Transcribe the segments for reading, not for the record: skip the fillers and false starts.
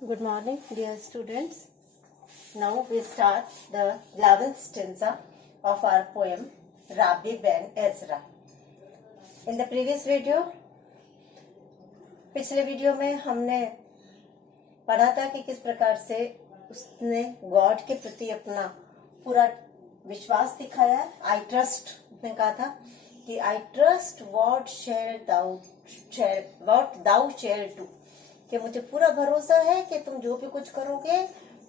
Good morning, dear students. Now we start the 11th stanza of our poem Rabbi Ben Ezra. In the previous video, पिछले video में हमने पढ़ा था कि किस प्रकार से उसने गॉड के प्रति अपना पूरा विश्वास दिखाया। आई ट्रस्ट उसने कहा था कि I trust what thou shall do, कि मुझे पूरा भरोसा है कि तुम जो भी कुछ करोगे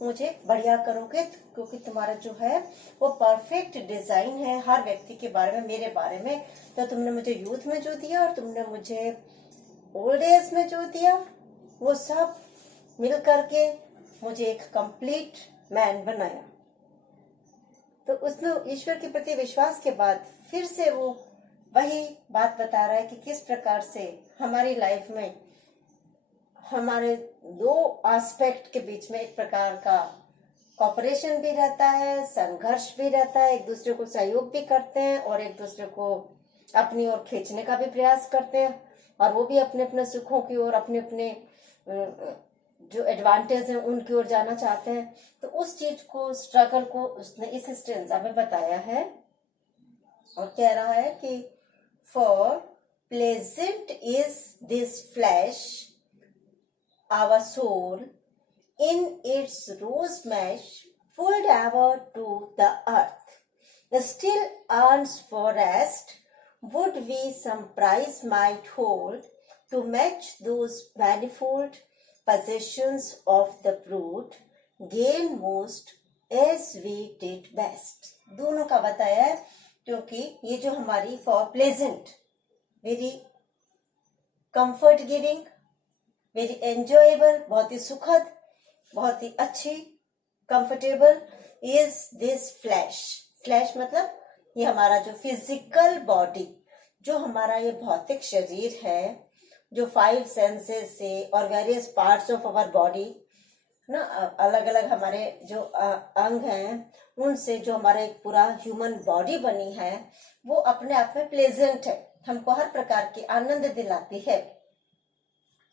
मुझे बढ़िया करोगे, क्योंकि तुम्हारा जो है वो परफेक्ट डिजाइन है हर व्यक्ति के बारे में, मेरे बारे में। तो तुमने मुझे यूथ में जो दिया और तुमने मुझे ओल्ड एज में जो दिया, वो सब मिल करके मुझे एक कंप्लीट मैन बनाया। तो उसमें ईश्वर के प्रति विश्वास के बाद फिर से वो वही बात बता रहा है कि किस प्रकार से हमारी लाइफ में हमारे दो एस्पेक्ट के बीच में एक प्रकार का कॉपरेशन भी रहता है, संघर्ष भी रहता है, एक दूसरे को सहयोग भी करते हैं और एक दूसरे को अपनी ओर खींचने का भी प्रयास करते हैं, और वो भी अपने अपने सुखों की ओर, अपने अपने जो एडवांटेज है उनकी ओर जाना चाहते हैं। तो उस चीज को, स्ट्रगल को उसने इस स्टेंजा में बताया है और कह रहा है कि for pleasant is this flash our soul in its rose mesh pulled ever to the earth, still earns for rest. Would we some prize might hold to match those manifold possessions of the brute, gain most as we did best. दोनों का बताया है, क्योंकि ये जो हमारी for pleasant, very comfort giving, very enjoyable, बहुत ही सुखद, बहुत ही अच्छी, comfortable is this flash. Flash मतलब ये हमारा जो फिजिकल बॉडी, जो हमारा ये भौतिक शरीर है, जो 5 सेंसेस से और various parts of our body ना, अलग अलग हमारे जो अंग हैं, उनसे जो हमारा एक पूरा ह्यूमन बॉडी बनी है, वो अपने आप में प्लेजेंट है, हमको हर प्रकार की आनंद दिलाती है।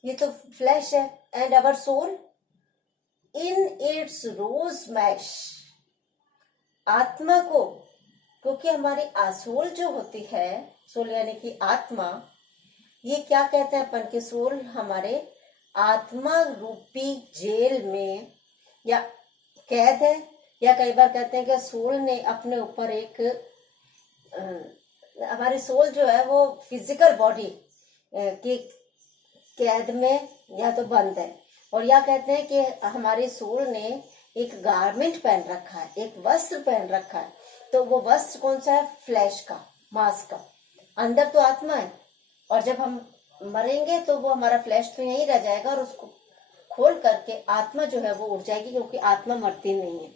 ये तो फ्लैश है। And our soul in its rose mesh, आत्मा को, क्योंकि हमारी सोल जो होती है, सोल यानी कि आत्मा, ये क्या कहते हैं अपन के, सोल हमारे आत्मा रूपी जेल में या कैद है, या कई बार कहते हैं कि सोल ने अपने ऊपर एक हमारी सोल जो है वो फिजिकल बॉडी की कैद में या तो बंद है, और या कहते हैं कि हमारी सोल ने एक गारमेंट पहन रखा है, एक वस्त्र पहन रखा है। तो वो वस्त्र कौन सा है? फ्लैश का, मांस का। अंदर तो आत्मा है, और जब हम मरेंगे तो वो हमारा फ्लैश तो यहीं रह जाएगा, और उसको खोल करके आत्मा जो है वो उड़ जाएगी, क्योंकि आत्मा मरती नहीं है।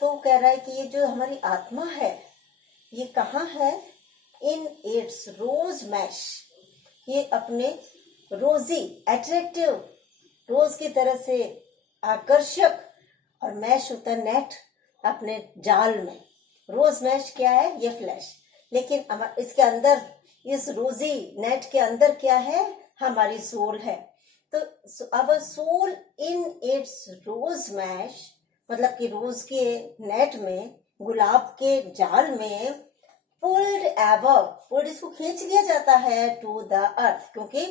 तो वो कह रहा है कि ये जो हमारी आत्मा है, ये कहाँ है? इन इट्स रोज मैश, ये अपने रोजी, अट्रैक्टिव, रोज की तरह से आकर्षक, और मैश होता है नेट, अपने जाल में। रोज मैश क्या है? ये फ्लैश। लेकिन इसके अंदर, इस रोजी नेट के अंदर क्या है? हमारी सोल है। तो our soul in its rose mesh, मतलब कि रोज के नेट में, गुलाब के जाल में, पुल्ड एवर, पुल्ड इसको खींच लिया जाता है टू द अर्थ, क्योंकि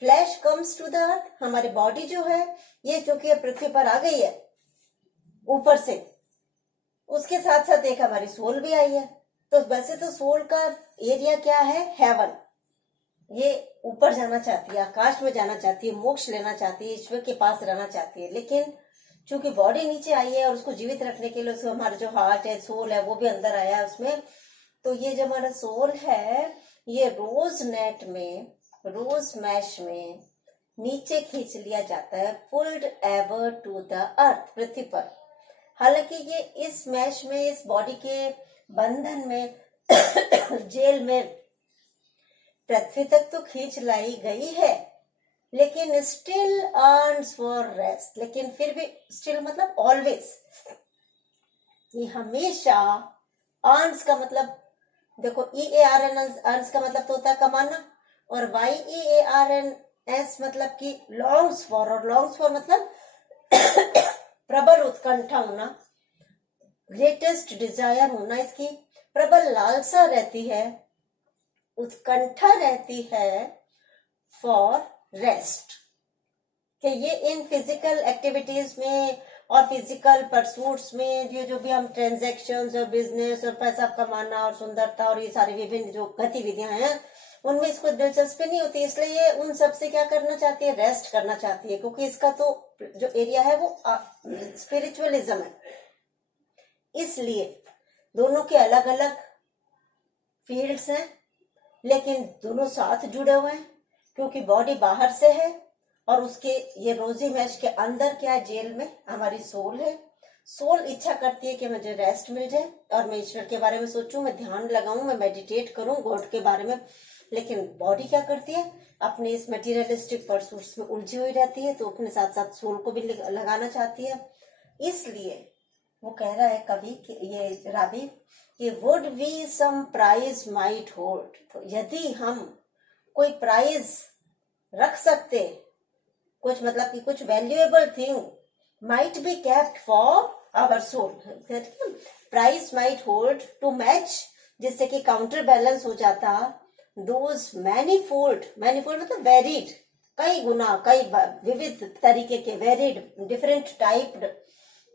flesh comes to the earth. हमारी बॉडी जो है ये चूंकि पृथ्वी पर आ गई है ऊपर से, उसके साथ साथ एक हमारी सोल भी आई है। तो वैसे तो सोल का एरिया क्या है? हेवन। ये ऊपर जाना चाहती है, आकाश में जाना चाहती है, मोक्ष लेना चाहती है, ईश्वर के पास रहना चाहती है। लेकिन चूंकि बॉडी नीचे आई है और उसको जीवित रखने के लिए उसको हमारा जो हार्ट है, सोल है, वो भी अंदर आया है उसमें। तो ये जो हमारा सोल है, ये रोज नेट में, रोज मैश में नीचे खींच लिया जाता है, pulled ever to the earth, पृथ्वी पर। हालांकि ये इस मैश में, इस बॉडी के बंधन में जेल में पृथ्वी तक तो खींच लाई गई है, लेकिन स्टिल अर्न्स फॉर रेस्ट। लेकिन फिर भी, स्टिल मतलब ऑलवेज, ये हमेशा। अर्न्स का मतलब देखो, EARN, अर्न्स का मतलब तो होता है कमाना, और YEARN एस मतलब कि लॉन्ग्स फॉर, और लॉन्ग्स फॉर मतलब प्रबल उत्कंठा होना, ग्रेटेस्ट डिजायर होना, इसकी प्रबल लालसा रहती है, उत्कंठा रहती है फॉर रेस्ट, कि ये इन फिजिकल एक्टिविटीज में और फिजिकल परसूट्स में ये जो भी हम ट्रांजैक्शंस और बिजनेस और पैसा कमाना और सुंदरता और ये सारी विभिन्न जो गतिविधियां हैं उनमें इसको दिलचस्पी नहीं होती, इसलिए ये उन सब से क्या करना चाहती है, रेस्ट करना चाहती है, क्योंकि इसका तो जो एरिया है वो स्पिरिचुअलिज्म है। इसलिए दोनों के अलग अलग फील्ड्स हैं, लेकिन दोनों साथ जुड़े हुए हैं, क्योंकि बॉडी बाहर से है और उसके ये रोजी मैश के अंदर क्या है, जेल में हमारी सोल है। सोल इच्छा करती है कि मुझे रेस्ट मिल जाए और मैं ईश्वर के बारे में सोचूं, मैं ध्यान लगाऊं, मैं मेडिटेट करूं गॉड के बारे में, लेकिन बॉडी क्या करती है, अपने इस मटेरियलिस्टिक परसूट्स में उलझी हुई रहती है, तो अपने साथ साथ सोल को भी लगाना चाहती है। इसलिए वो कह रहा है कवि कि ये रावी कि would we some prize might hold, तो यदि हम कोई प्राइज रख सकते, कुछ मतलब कि कुछ valuable thing might be kept for our soul, prize might hold to match, जिससे कि काउंटर बैलेंस हो जाता दोज मैनीफोल्ड, मैनीफोल्ड मतलब वेरिड, कई गुना, कई विविध तरीके के, वेरिड डिफरेंट टाइप,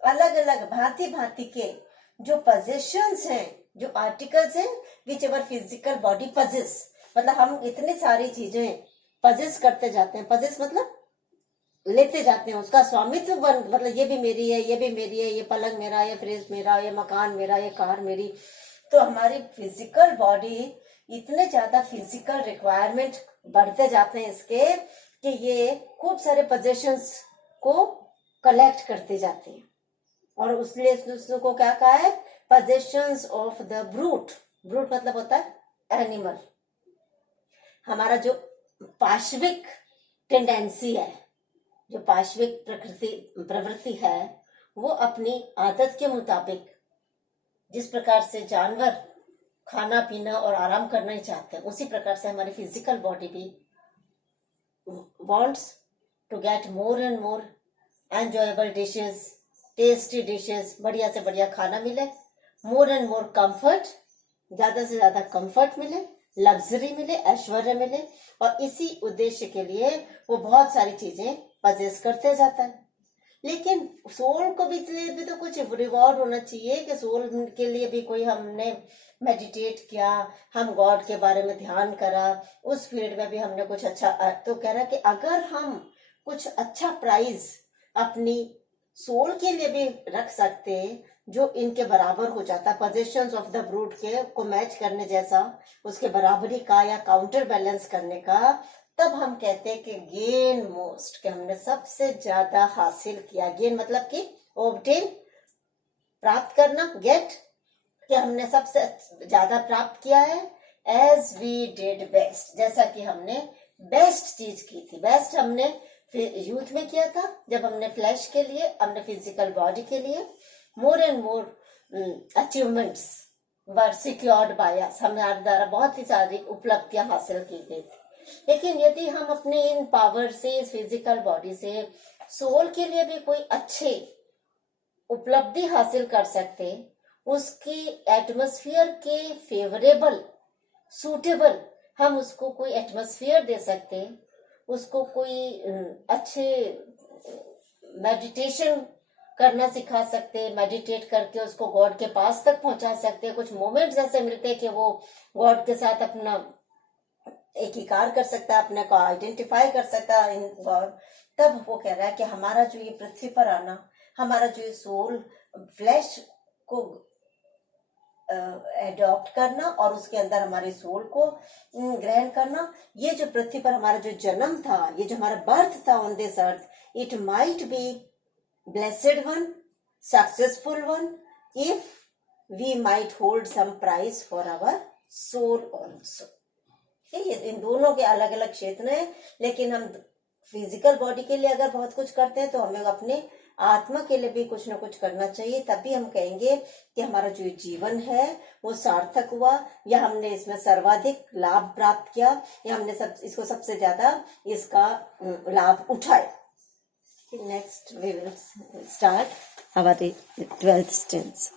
अलग अलग भांति भांति के जो पोजेशंस हैं, जो आर्टिकल्स हैं, which ever physical body possess, मतलब हम इतनी सारी चीजें पजेस करते जाते हैं, पजेस मतलब लेते जाते हैं, उसका स्वामित्व मतलब ये भी मेरी है, ये भी मेरी है, ये पलंग मेरा, ये फ्रिज मेरा, ये मकान मेरा, ये कार मेरी। तो हमारी फिजिकल बॉडी इतने ज्यादा फिजिकल रिक्वायरमेंट बढ़ते जाते हैं इसके कि ये खूब सारे पोजेशंस को कलेक्ट करते जाते हैं, और उसलिए उसको क्या कहा है, possessions of the brute, brute मतलब होता है एनिमल। हमारा जो पाश्विक टेंडेंसी है, जो पाश्विक प्रवृत्ति है, वो अपनी आदत के मुताबिक जिस प्रकार से जानवर खाना पीना और आराम करना ही चाहते हैं, उसी प्रकार से हमारी फिजिकल बॉडी भी wants to get more and more enjoyable dishes, tasty dishes, बढ़िया से बढ़िया खाना मिले, मोर एंड मोर कंफर्ट, ज्यादा से ज्यादा कंफर्ट मिले, लग्जरी मिले, ऐश्वर्य मिले, और इसी उद्देश्य के लिए वो बहुत सारी चीजें पजेस करते जाता है। लेकिन सोल को भी तो कुछ रिवॉर्ड होना चाहिए, कि सोल के लिए भी कोई हमने मेडिटेट किया, हम गॉड के बारे में ध्यान करा, उस फील्ड में भी हमने कुछ अच्छा, तो कह रहा कि अगर हम कुछ अच्छा प्राइज अपनी सोल के लिए भी रख सकते जो इनके बराबर हो जाता, पोजीशंस ऑफ द ब्रूट के को मैच करने जैसा, उसके बराबरी का या काउंटर बैलेंस करने का, तब हम कहते हैं कि गेन मोस्ट, कि हमने सबसे ज्यादा हासिल किया। गेन मतलब कि ऑब्टेन, प्राप्त करना, गेट, कि हमने सबसे ज्यादा प्राप्त किया है, एज वी डिड बेस्ट, जैसा कि हमने बेस्ट चीज की थी। बेस्ट हमने यूथ में किया था, जब हमने फ्लैश के लिए, हमने फिजिकल बॉडी के लिए more and more achievements were secured by us, हमारे द्वारा बहुत ही सारी उपलब्धियां हासिल की गई थी। लेकिन यदि हम अपने इन पावर से, इस फिजिकल बॉडी से सोल के लिए भी कोई अच्छे उपलब्धि हासिल कर सकते, उसकी एटमॉस्फेयर के फेवरेबल, सूटेबल, हम उसको कोई एटमॉस्फेयर दे सकते, उसको कोई अच्छे मेडिटेशन करना सिखा सकते, मेडिटेट करके उसको गॉड के पास तक पहुंचा सकते, कुछ मोमेंट्स ऐसे मिलते कि वो गॉड के साथ अपना एकीकार कर सकता है, अपने को आइडेंटिफाई कर सकता है इन गॉड। तब वो कह रहा है कि हमारा जो ये पृथ्वी पर आना, हमारा जो ये सोल फ्लैश को एडॉप्ट करना और उसके अंदर हमारे सोल को ग्रहण करना, ये जो पृथ्वी पर हमारा जो जन्म था, ये जो हमारा बर्थ था on this earth, it might be blessed one, successful one, if we might hold some prize for our soul also. इन दोनों के अलग अलग क्षेत्र हैं, लेकिन हम फिजिकल बॉडी के लिए अगर बहुत कुछ करते हैं तो हमें अपने आत्मा के लिए भी कुछ ना कुछ करना चाहिए, तभी हम कहेंगे कि हमारा जो जीवन है वो सार्थक हुआ, या हमने इसमें सर्वाधिक लाभ प्राप्त किया, या हमने इसको सबसे ज्यादा इसका लाभ उठाया। Next we will start our 12th stance.